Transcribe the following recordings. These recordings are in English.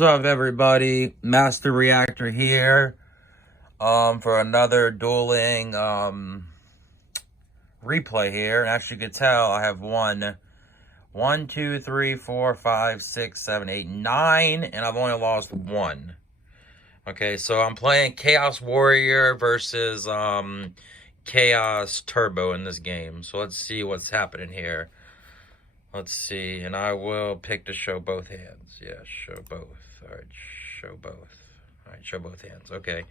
What's up, everybody? Master Reactor here for another dueling replay here. And as you can tell, I have won 1, 2, 3, 4, 5, 6, 7, 8, 9, and I've only lost 1. Okay, so I'm playing Chaos Warrior versus Chaos Turbo in this game. So let's see what's happening here. Let's see, and I will pick to show both hands. Yeah, show both. All right, show both. All right, show both hands. Okay,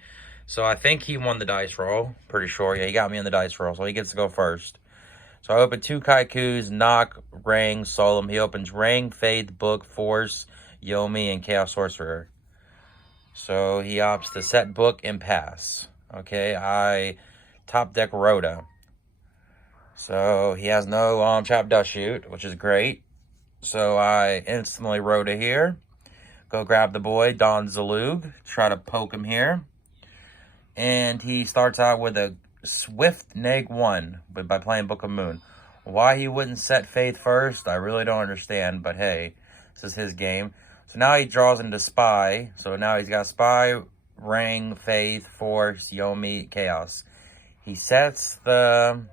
so I think he won the dice roll. Pretty sure. Yeah, he got me in the dice roll, so he gets to go first. So I open 2 Kaikus, Knock, Rang, Solemn. He opens Rang, Faith, Book, Force, Yomi, and Chaos Sorcerer. So he opts to set Book and pass. Okay, I top deck Rhoda. So he has no trap dust shoot, which is great. So I instantly Rhoda here. Go grab the boy, Don Zalug. Try to poke him here. And he starts out with a swift -1 by playing Book of Moon. Why he wouldn't set Faith first, I really don't understand. But hey, this is his game. So now he draws into Spy. So now he's got Spy, Ring, Faith, Force, Yomi, Chaos. He sets the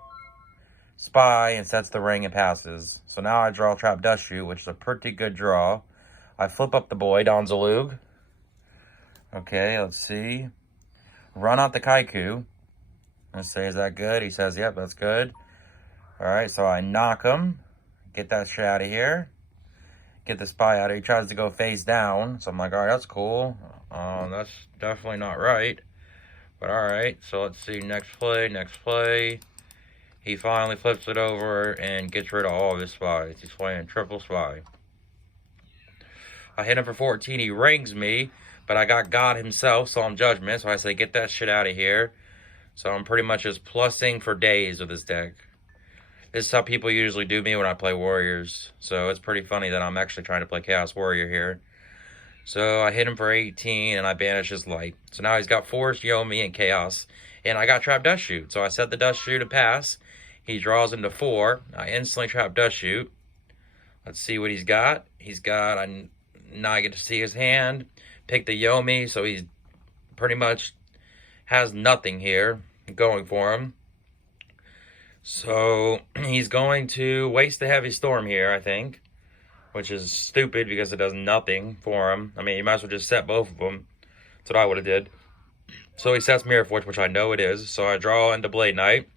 Spy and sets the Ring and passes. So now I draw Trap Dust Shoot, which is a pretty good draw. I flip up the boy, Don Zalug. Okay, let's see. Run out the Kaiku. Let's say, is that good? He says, yep, that's good. Alright, so I knock him. Get that shit out of here. Get the Spy out of here. He tries to go face down. So I'm like, alright, that's cool. That's definitely not right. But alright, so let's see. Next play. He finally flips it over and gets rid of all of his spies. He's playing triple Spy. I hit him for 14. He rings me, but I got God himself, Solemn Judgment. So I say, get that shit out of here. So I'm pretty much just plussing for days with this deck. This is how people usually do me when I play Warriors. So it's pretty funny that I'm actually trying to play Chaos Warrior here. So I hit him for 18, and I banish his light. So now he's got Force, Yomi, and Chaos. And I got Trap Dust Shoot. So I set the Dust Shoot to pass. He draws into 4. I instantly Trap Dust Shoot. Let's see what he's got. Now I get to see his hand. Pick the Yomi, so he's pretty much has nothing here going for him. So he's going to waste the Heavy Storm here, I think. Which is stupid because it does nothing for him. I mean, you might as well just set both of them. That's what I would have did. So he sets Mirror Forge, which I know it is. So I draw into Blade Knight.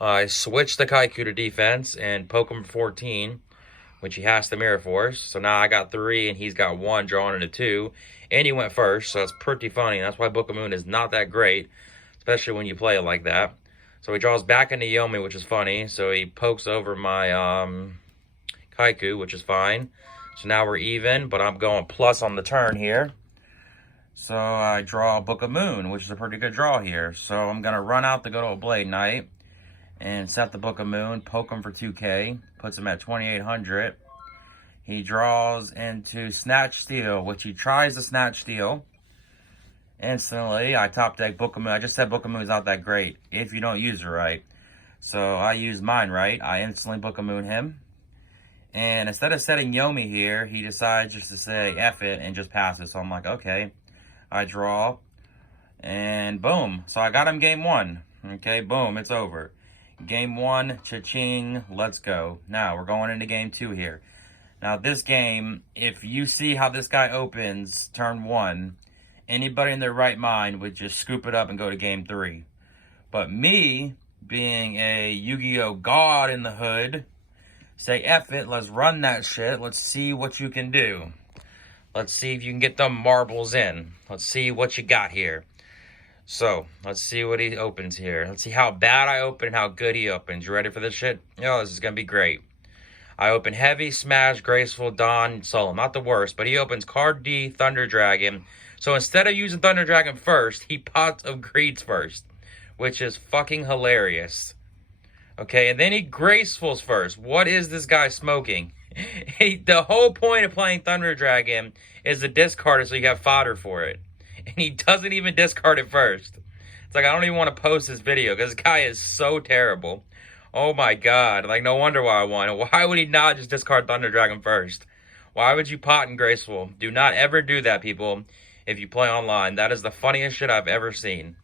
I switch the Kaiku to defense and poke him for 14, which he has to Mirror Force. So now I got 3 and he's got 1 drawn into 2. And he went first, so that's pretty funny. That's why Book of Moon is not that great, especially when you play it like that. So he draws back into Yomi, which is funny. So he pokes over my Kaiku, which is fine. So now we're even, but I'm going plus on the turn here. So I draw Book of Moon, which is a pretty good draw here. So I'm going to run out the good old Blade Knight and set the Book of Moon, poke him for 2k, puts him at 2,800. He draws into Snatch Steal, which he tries to Snatch Steal. Instantly, I top deck Book of Moon. I just said Book of Moon is not that great if you don't use it right. So I use mine right. I instantly Book of Moon him. And instead of setting Yomi here, he decides just to say F it and just pass it. So I'm like, okay. I draw. And boom. So I got him game 1. Okay, boom, it's over. Game 1, cha-ching, let's go. Now, we're going into game 2 here. Now, this game, if you see how this guy opens turn 1, anybody in their right mind would just scoop it up and go to game 3. But me, being a Yu-Gi-Oh god in the hood, say, F it, let's run that shit. Let's see what you can do. Let's see if you can get them marbles in. Let's see what you got here. So, let's see what he opens here. Let's see how bad I open and how good he opens. You ready for this shit? Oh, this is going to be great. I open Heavy, Smash, Graceful, Dawn, Solemn. Not the worst, but he opens Card D, Thunder Dragon. So instead of using Thunder Dragon first, he Pots of Greeds first, which is fucking hilarious. Okay, and then he Gracefuls first. What is this guy smoking? The whole point of playing Thunder Dragon is to discard it so you have fodder for it. And he doesn't even discard it first. It's like, I don't even want to post this video because this guy is so terrible. Oh my god. Like, no wonder why I won. Why would he not just discard Thunder Dragon first? Why would you pot and graceful? Do not ever do that, people, if you play online. That is the funniest shit I've ever seen.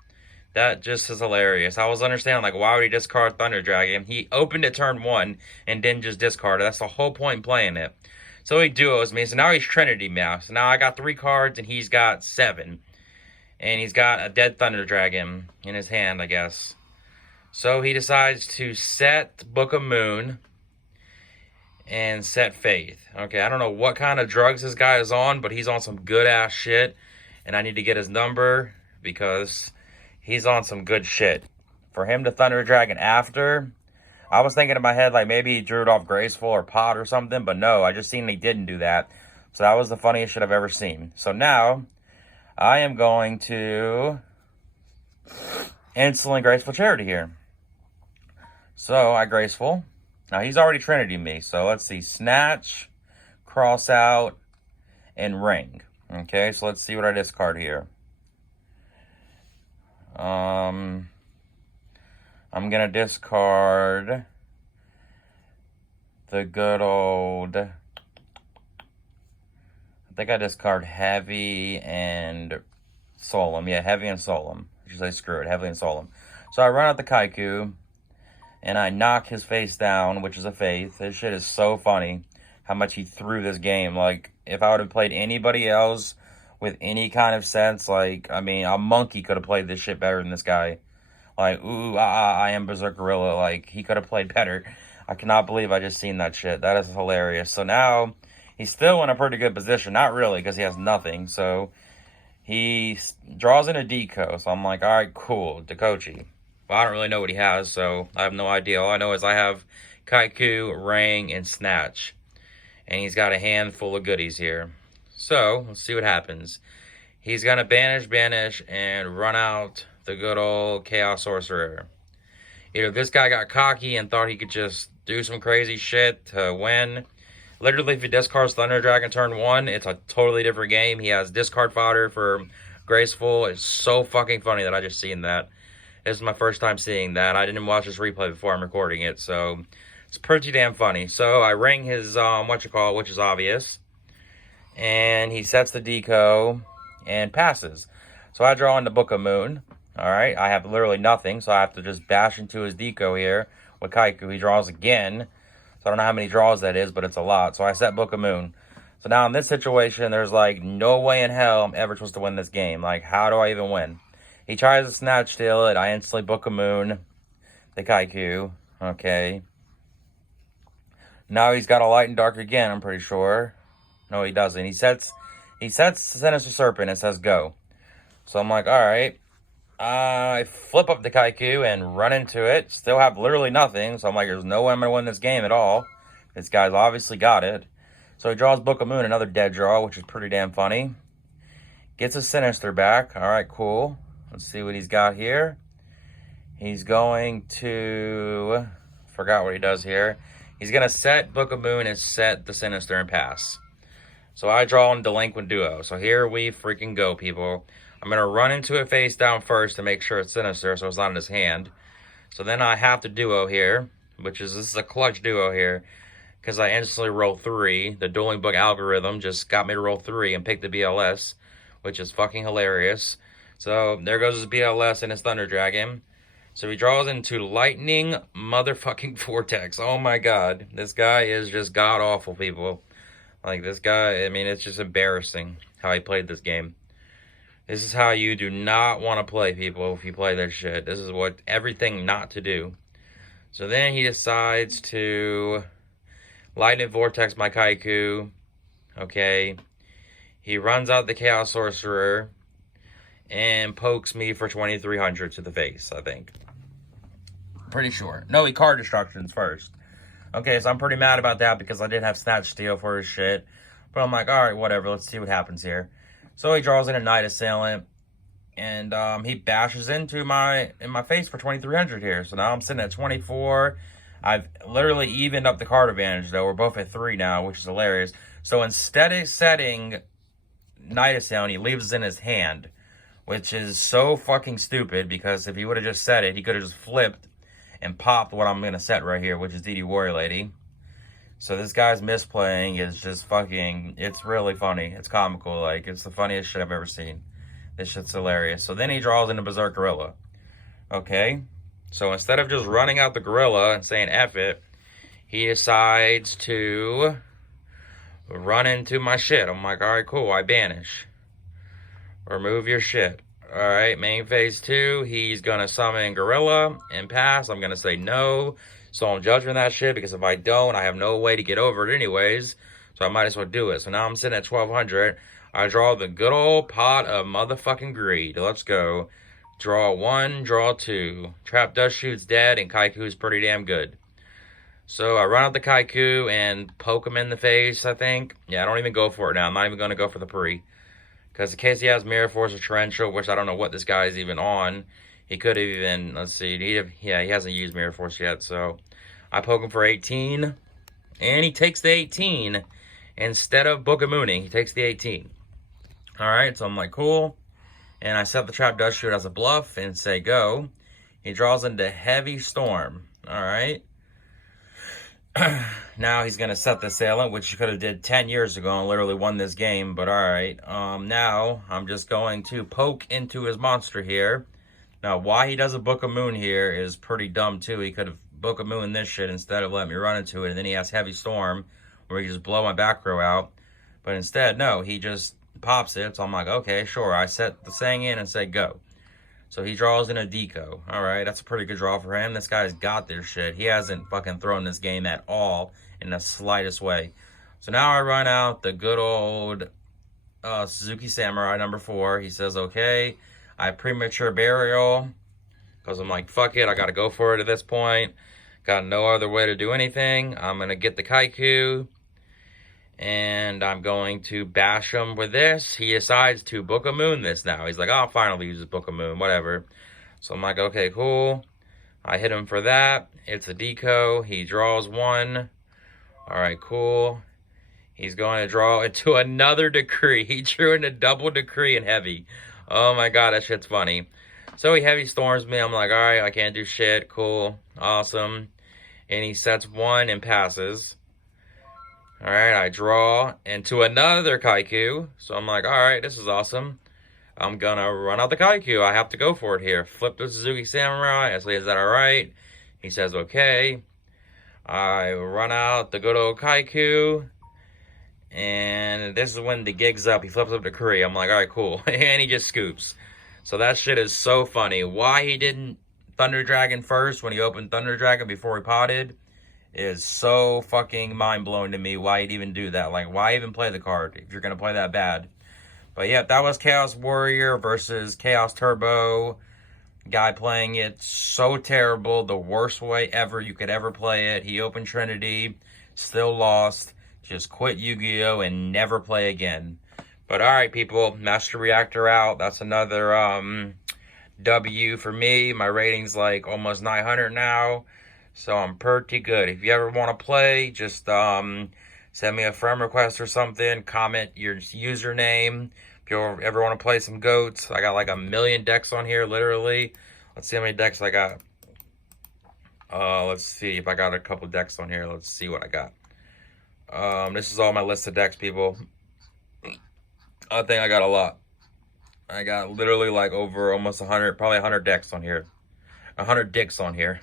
That just is hilarious. I was understanding, like, why would he discard Thunder Dragon? He opened it turn 1 and didn't just discard it. That's the whole point in playing it. So he duos me. So now he's Trinity now. So now I got 3 cards and he's got 7. And he's got a dead Thunder Dragon in his hand, I guess. So he decides to set Book of Moon and set Faith. Okay, I don't know what kind of drugs this guy is on, but he's on some good-ass shit. And I need to get his number because he's on some good shit. For him to Thunder Dragon after, I was thinking in my head, like, maybe he drew it off Graceful or Pot or something, but no, I just seen he didn't do that. So that was the funniest shit I've ever seen. So now, I am going to instantly Graceful Charity here. So, I Graceful. Now, he's already Trinity me, so let's see. Snatch, Cross Out, and Ring. Okay, so let's see what I discard here. I'm gonna discard the good old, I think I discard Heavy and Solemn. Yeah, Heavy and Solemn. I should say screw it, Heavy and Solemn. So I run out the Kaiku, and I knock his face down, which is a Faith. This shit is so funny, how much he threw this game. Like, if I would have played anybody else with any kind of sense, like, I mean, a monkey could have played this shit better than this guy. Like, ooh, I am Berserk Gorilla. Like, he could have played better. I cannot believe I just seen that shit. That is hilarious. So now, he's still in a pretty good position. Not really, because he has nothing. So, he draws in a Idkkk. So, I'm like, all right, cool, Idkkk. But I don't really know what he has, so I have no idea. All I know is I have Kaiku, Ring, and Snatch. And he's got a handful of goodies here. So, let's see what happens. He's going to banish, and run out the good old Chaos Sorcerer. Either this guy got cocky and thought he could just do some crazy shit to win. Literally, if he discards Thunder Dragon turn 1, it's a totally different game. He has discard fodder for Graceful. It's so fucking funny that I just seen that. This is my first time seeing that. I didn't watch this replay before I'm recording it, so it's pretty damn funny. So I ring his, which is obvious. And he sets the Idkkk and passes. So I draw in the Book of Moon. Alright, I have literally nothing, so I have to just bash into his Idkkk here with Kaiku. He draws again. So I don't know how many draws that is, but it's a lot. So I set Book of Moon. So now in this situation, there's like no way in hell I'm ever supposed to win this game. Like, how do I even win? He tries to Snatch steal it. I instantly Book of Moon the Kaiku. Okay. Now he's got a Light and Dark again, I'm pretty sure. No, he doesn't. He sets Sinister Serpent and says go. So I'm like, alright. I flip up the Kaiku and run into it. Still have literally nothing. So I'm like, there's no way I'm going to win this game at all. This guy's obviously got it. So he draws Book of Moon, another dead draw, which is pretty damn funny. Gets a Sinister back. Alright, cool. Let's see what he's got here. He's going to... forgot what he does here. He's going to set Book of Moon and set the Sinister and pass. So I draw in Delinquent Duo. So here we freaking go, people. I'm going to run into it face down first to make sure it's Sinister, so it's not in his hand. So then I have to Duo here, this is a clutch Duo here, because I instantly roll 3. The Dueling Book algorithm just got me to roll 3 and pick the BLS, which is fucking hilarious. So there goes his BLS and his Thunder Dragon. So he draws into Lightning motherfucking Vortex. Oh my god. This guy is just god-awful, people. Like, this guy, I mean, it's just embarrassing how he played this game. This is how you do not want to play, people, if you play this shit. This is what everything not to do. So then he decides to Lightning Vortex my Kaiku. Okay. He runs out the Chaos Sorcerer and pokes me for 2,300 to the face, I think. Pretty sure. No, he card destructions first. Okay, so I'm pretty mad about that because I did have Snatch Steal for his shit. But I'm like, alright, whatever, let's see what happens here. So he draws in a Night Assailant, and he bashes into my face for 2,300 here. So now I'm sitting at 24. I've literally evened up the card advantage, though. We're both at 3 now, which is hilarious. So instead of setting Night Assailant, he leaves it in his hand, which is so fucking stupid, because if he would have just set it, he could have just flipped and popped what I'm going to set right here, which is DD Warrior Lady. So this guy's misplaying is just fucking, it's really funny. It's comical. Like, it's the funniest shit I've ever seen. This shit's hilarious. So then he draws in a Berserk Gorilla. Okay? So instead of just running out the gorilla and saying F it, he decides to run into my shit. I'm like, alright, cool, I banish. Remove your shit. Alright, main phase 2, he's gonna summon Gorilla and pass. I'm gonna say no. So I'm judging that shit because if I don't, I have no way to get over it anyways. So I might as well do it. So now I'm sitting at 1200. I draw the good old pot of motherfucking greed. Let's go. Draw 1, draw 2. Trap Dust Shoot's dead, and Kaiku's pretty damn good. So I run out the Kaiku and poke him in the face, I think. Yeah, I don't even go for it now. I'm not even going to go for the pre. Because in case he has Mirror Force or Torrential, which I don't know what this guy is even on. He could have even, let's see, he hasn't used Mirror Force yet. So I poke him for 18. And he takes the 18. Instead of Book of Mooning, he takes the 18. Alright, so I'm like, cool. And I set the Trap Dust Shoot as a bluff and say go. He draws into Heavy Storm. Alright. Now he's going to set the Assailant, which he could have did 10 years ago and literally won this game. But alright. Now I'm just going to poke into his monster here. Now, why he does a Book of Moon here is pretty dumb, too. He could have Book of Moon this shit instead of letting me run into it. And then he has Heavy Storm, where he just blow my back row out. But instead, no, he just pops it. So I'm like, okay, sure. I set the thing in and say go. So he draws in a Idkkk. Alright, that's a pretty good draw for him. This guy's got this shit. He hasn't fucking thrown this game at all in the slightest way. So now I run out the good old Suzuki Samurai number 4. He says, okay. I premature burial. Because I'm like, fuck it. I got to go for it at this point. Got no other way to do anything. I'm going to get the Kaiku. And I'm going to bash him with this. He decides to Book of Moon this now. He's like, oh, I'll finally use Book of Moon, whatever. So I'm like, okay, cool. I hit him for that. It's a Idkkk. He draws 1. Alright, cool. He's going to draw into another Decree. He drew in a double Decree in Heavy. Oh my god, that shit's funny. So he Heavy Storms me. I'm like, alright, I can't do shit. Cool. Awesome. And he sets 1 and passes. Alright, I draw into another Kaiku. So I'm like, alright, this is awesome. I'm gonna run out the Kaiku. I have to go for it here. Flip the Suzuki Samurai. I say, is that alright? He says, okay. I run out the good old Kaiku. And this is when the gig's up. He flips up the Decree. I'm like, alright, cool. And he just scoops. So that shit is so funny. Why he didn't Thunder Dragon first when he opened Thunder Dragon before he potted is so fucking mind-blowing to me. Why he'd even do that. Like, why even play the card if you're going to play that bad? But yeah, that was Chaos Warrior versus Chaos Turbo. Guy playing it so terrible. The worst way ever you could ever play it. He opened Trinity. Still lost. Just quit Yu-Gi-Oh! And never play again. But alright, people. Master Reactor out. That's another W for me. My rating's like almost 900 now. So I'm pretty good. If you ever want to play, just send me a friend request or something. Comment your username. If you ever want to play some goats, I got like 1,000,000 decks on here, literally. Let's see how many decks I got. Let's see if I got a couple decks on here. Let's see what I got. This is all my list of decks, people. I think I got a lot. I got literally like over almost 100, probably 100 decks on here. 100 dicks on here.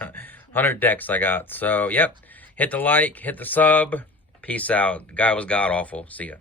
100 decks I got. So, yep. Hit the like, hit the sub. Peace out. The guy was god awful. See ya.